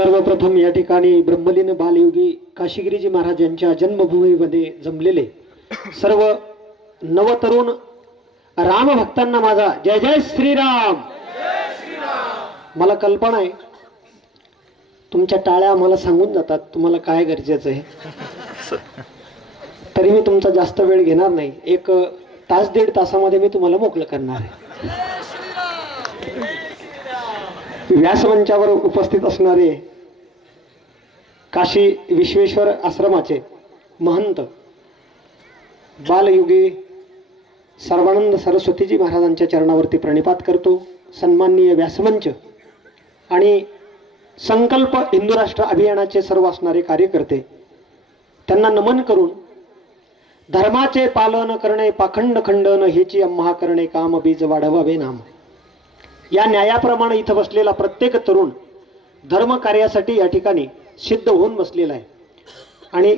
सर्वप्रथम या ठिकाणी ब्रह्मलीन बालयोगी काशीगिरीजी महाराज यांच्या जन्मभूमीमध्ये जमलेले सर्व नवतरुण राम भक्तांना माझा जय जय श्रीराम। मला कल्पना आहे तुमच्या टाळ्या मला सांगून जातात तुम्हाला काय गरजेचं आहे, तरी मी तुमचा जास्त वेळ घेणार नाही। एक तास दीड तासामध्ये मी तुम्हाला मोकळं करणार आहे। व्यासमंचावर उपस्थित असणारे काशी विश्वेश्वर आश्रमाचे महंत बालयोगी सर्वानंद सरस्वतीजी महाराजांच्या चरणावरती प्रणिपात करतो। सन्माननीय व्यासमंच आणि संकल्प हिंदू राष्ट्र अभियानाचे सर्व असणारे कार्यकर्ते त्यांना नमन करून, धर्माचे पालन करणे पाखंड खंडन हेची आम्हा करणे काम बीज वाढवावे नाम, या न्यायाप्रमाणे इथं बसलेला प्रत्येक तरुण धर्म कार्यासाठी या ठिकाणी सिद्ध होऊन बसलेला आहे। आणि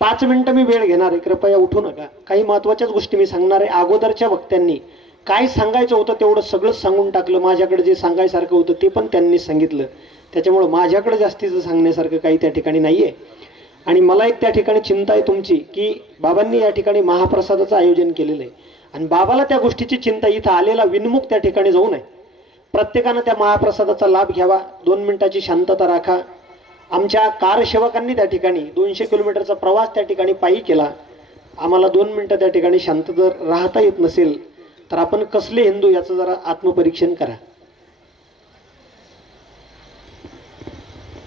5 मिनिटं मी वेळ घेणार आहे, कृपया उठू नका। काही महत्त्वाच्याच गोष्टी मी सांगणार आहे। अगोदरच्या वक्त्यांनी काय सांगायचं होतं तेवढं सगळंच सांगून टाकलं। माझ्याकडे जे सांगायसारखं होतं ते पण त्यांनी सांगितलं, त्याच्यामुळं माझ्याकडे जास्तीचं सांगण्यासारखं काही त्या ठिकाणी नाही आहे। आणि मला एक त्या ठिकाणी चिंता आहे तुमची की बाबांनी या ठिकाणी महाप्रसादाचं आयोजन केलेलं आहे आणि बाबाला त्या गोष्टीची चिंता, इथं आलेला विनमुख त्या ठिकाणी जाऊ नये, प्रत्येकानं त्या महाप्रसादाचा लाभ घ्यावा। 2 मिनिटाची शांतता राखा। आमच्या कारसेवकांनी त्या ठिकाणी 200 किलोमीटरचा प्रवास त्या ठिकाणी पायी केला। आम्हाला 2 मिनिटं त्या ठिकाणी शांत जर राहता येत नसेल तर आपण कसले हिंदू याचं जरा आत्मपरीक्षण करा।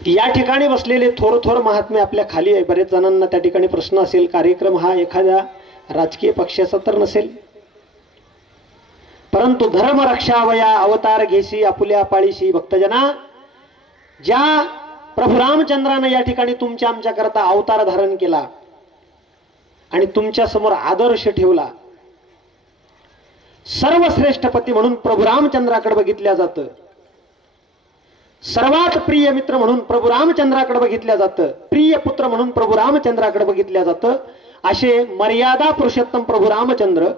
या ठिकाणी बसलेले थोर थोर महात्मे आपल्या खाली आहे। बरेच जणांना त्या ठिकाणी प्रश्न असेल, कार्यक्रम हा एखाद्या राजकीय पक्षाचा तर नसेल, परंतु धर्म रक्षावया अवतार घेसी आपुल्या पाळीशी भक्तजना, ज्या प्रभू रामचंद्रानं या ठिकाणी तुमच्या आमच्या करता अवतार धारण केला आणि तुमच्या समोर आदर्श ठेवला, सर्वश्रेष्ठ पती म्हणून प्रभू रामचंद्राकडे बघितल्या जातं, सर्वात प्रिय मित्र म्हणून प्रभू रामचंद्राकडे बघितल्या जातं, प्रिय पुत्र म्हणून प्रभू रामचंद्राकडे बघितल्या जातं। असे मर्यादा पुरुषोत्तम प्रभू रामचंद्र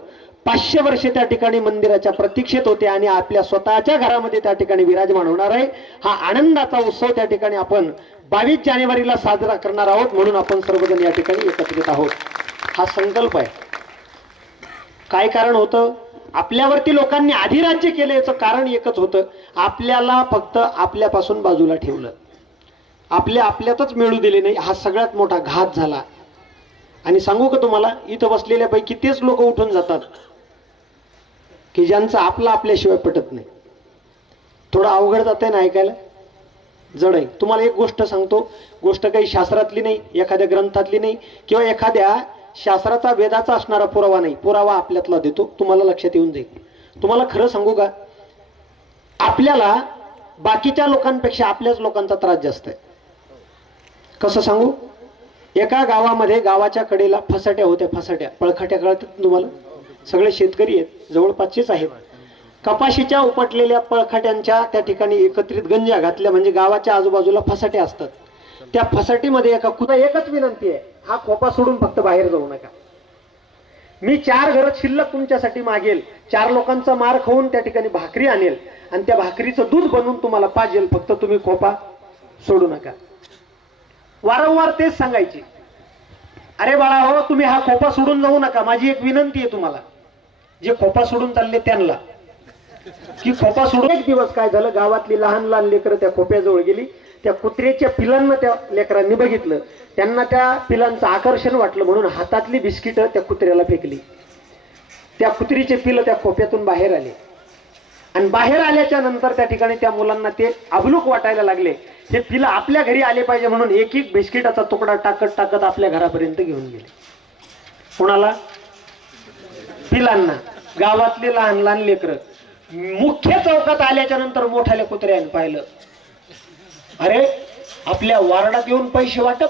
500 वर्षे त्या ठिकाणी मंदिराच्या प्रतीक्षेत होते आणि आपल्या स्वतःच्या घरामध्ये त्या ठिकाणी विराजमान होणार आहे। हा आनंदाचा उत्सव त्या ठिकाणी आपण 22 जानेवारीला साजरा करणार आहोत, म्हणून आपण सर्वजण या ठिकाणी एकत्रित आहोत। हा संकल्प आहे। काय कारण होतं? आपल्यावरती लोकांनी अधिराज्य केलं, याचं कारण एकच होतं, आपल्याला फक्त आपल्यापासून बाजूला ठेवलं, आपल्यातच मिळू दिले नाही। हा सगळ्यात मोठा घात झाला। आणि सांगू का तुम्हाला, इथं बसलेल्यापैकी तेच लोक उठून जातात की ज्यांचं आपलं आपल्याशिवाय पटत नाही। थोडं अवघड जातंय ना ऐकायला, जड आहे। तुम्हाला एक गोष्ट सांगतो, गोष्ट काही शास्त्रातली नाही, एखाद्या ग्रंथातली नाही, किंवा एखाद्या शास्त्राचा वेदाचा असणारा पुरावा नाही, पुरावा आपल्यातला देतो, तुम्हाला लक्षात येऊन जाईल। तुम्हाला खरं सांगू का, आपल्याला बाकीच्या लोकांपेक्षा आपल्याच लोकांचा त्रास जास्त आहे। कसं सांगू? एका गावामध्ये गावाच्या कडेला फसाट्या होत्या, फसाट्या पळखाट्या कळतात तुम्हाला, सगळे शेतकरी आहेत, जवळपासचेच आहेत। कपाशीच्या उपटलेल्या पळखाट्यांच्या त्या ठिकाणी एकत्रित गंजा घातल्या, म्हणजे गावाच्या आजूबाजूला फसाट्या असतात। त्या फसाटीमध्ये एकच विनंती आहे, हा खोपा सोडून फक्त बाहेर जाऊ नका। मी 4 घरं शिल्लक तुमच्यासाठी मागेल, 4 लोकांचा मार खाऊन त्या ठिकाणी भाकरी आणेल आणि त्या भाकरीचं दूध बनवून तुम्हाला पाजेल, फक्त तुम्ही खोपा सोडू नका। वारंवार तेच सांगायचे, अरे बाळा हो, तुम्ही हा खोपा सोडून जाऊ नका, माझी एक विनंती आहे तुम्हाला। जे खोपा सोडून चालले त्यांना की खोपा सोडून, एक दिवस काय झालं, गावातली लहान लहान लेकरं त्या खोप्याजवळ गेली, त्या कुत्र्याच्या पिलांना त्या लेकरांनी बघितलं, त्यांना त्या पिलांचं आकर्षण वाटलं, म्हणून हातातली बिस्किटं त्या कुत्र्याला फेकली। त्या कुत्रीचे पिलं त्या खोप्यातून बाहेर आले आणि बाहेर आल्याच्या नंतर त्या ठिकाणी त्या मुलांना ते अबलूक वाटायला लागले, हे पिलं आपल्या घरी आले पाहिजे, म्हणून एक एक बिस्किटाचा तुकडा टाकत टाकत आपल्या घरापर्यंत घेऊन गेले। कोणाला? पिलांना। गावातले लहान लहान लेकरं मुख्य चौकात आल्याच्या नंतर मोठ्याल्या कुत्र्याने पाहिलं, अरे आपल्या वार्डात येऊन पैसे वाटप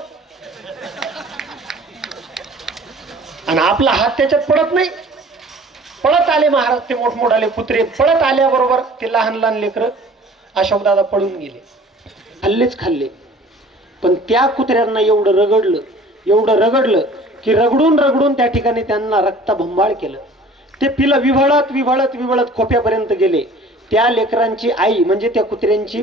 आणि आपला हात त्याच्यात पडत नाही। पळत आले महाराज ते मोठमोठाले कुत्रे, पळत आल्याबरोबर ते लहान लहान लेकरं अशोकदादा पळून गेले, खाल्लेच खाल्ले। पण त्या कुत्र्यांना एवढं रगडलं की रगडून रगडून त्या ठिकाणी त्यांना रक्तभंबाळ केलं। ते पिलं विव्हळत खोप्यापर्यंत गेले। त्या लेकरांची आई म्हणजे त्या कुत्र्यांची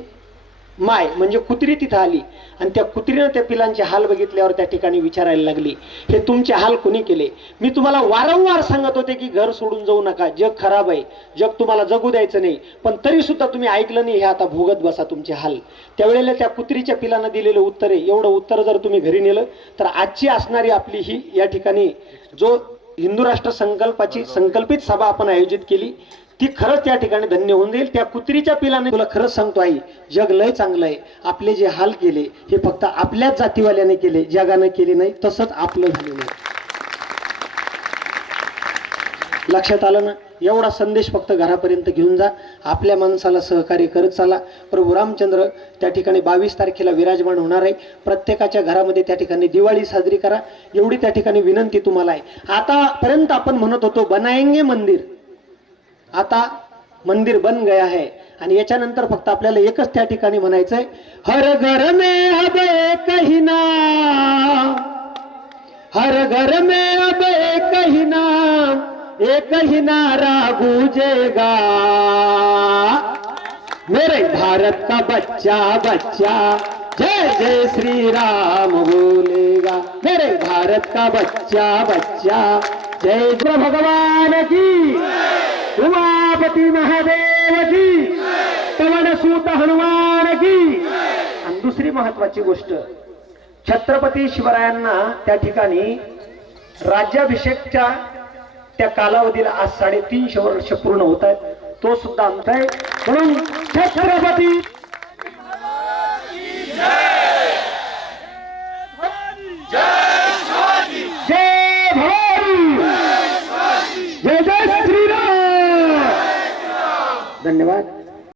माय म्हणजे कुत्री तिथं आली आणि त्या कुत्रीनं त्या पिलांचे हाल बघितल्यावर त्या ठिकाणी विचारायला लागली, हे तुमचे हाल कोणी केले? मी तुम्हाला वारंवार सांगत होते की घर सोडून जाऊ नका, जग खराब आहे, जग तुम्हाला जगू द्यायचं नाही, पण तरी सुद्धा तुम्ही ऐकलं नाही, हे आता भोगत बसा तुमचे हाल. त्यावेळेला त्या कुत्रीच्या पिलानं दिलेलं उत्तर आहे. एवढं उत्तर जर तुम्ही घरी नेलं तर आजची असणारी आपली ही या ठिकाणी जो हिंदू राष्ट्र संकल्पाची संकल्पित सभा आपण आयोजित केली ती खरंच त्या ठिकाणी धन्य होऊन जाईल. त्या कुत्रीच्या पिलाने तुला खरंच सांगतो आई, जग लय चांगलं आहे. आपले जे हाल केले हे फक्त आपल्याच जातीवाल्याने केले, जगाने केले नाही. तसंच आपलं झालेलं आहे. लक्षात आलं ना? एवढा संदेश फक्त घरापर्यंत घेऊन जा. आपल्या माणसाला सहकार्य करत चाला. प्रभू रामचंद्र त्या ठिकाणी 22 तारखेला विराजमान होणार आहे. प्रत्येकाच्या घरामध्ये त्या ठिकाणी दिवाळी साजरी करा, एवढी त्या ठिकाणी विनंती तुम्हाला आहे. आतापर्यंत आपण म्हणत होतो बनाएंगे मंदिर, आता मंदिर बन गया है. आणि याच्यानंतर फक्त आपल्याला एकच त्या ठिकाणी म्हणायचंय, हर घर में अब एक ही नाम, हर घर में अब एक ही नाम, एक ही नारा गूंजेगा, मेरे भारत का बच्चा बच्चा जय जय श्री राम बोलेगा, मेरे भारत का बच्चा बच्चा जय जय भगवान की, उमापति महादेव की, पवन सूत हनुमान की. आणि दुसरी महत्वाची गोष्ट, छत्रपती शिवरायांना त्या ठिकाणी राज्याभिषेकच्या त्या कालावधीला आज 350 वर्ष पूर्ण होत आहेत. तो सुद्धा आमचा आहे. म्हणून छत्रपती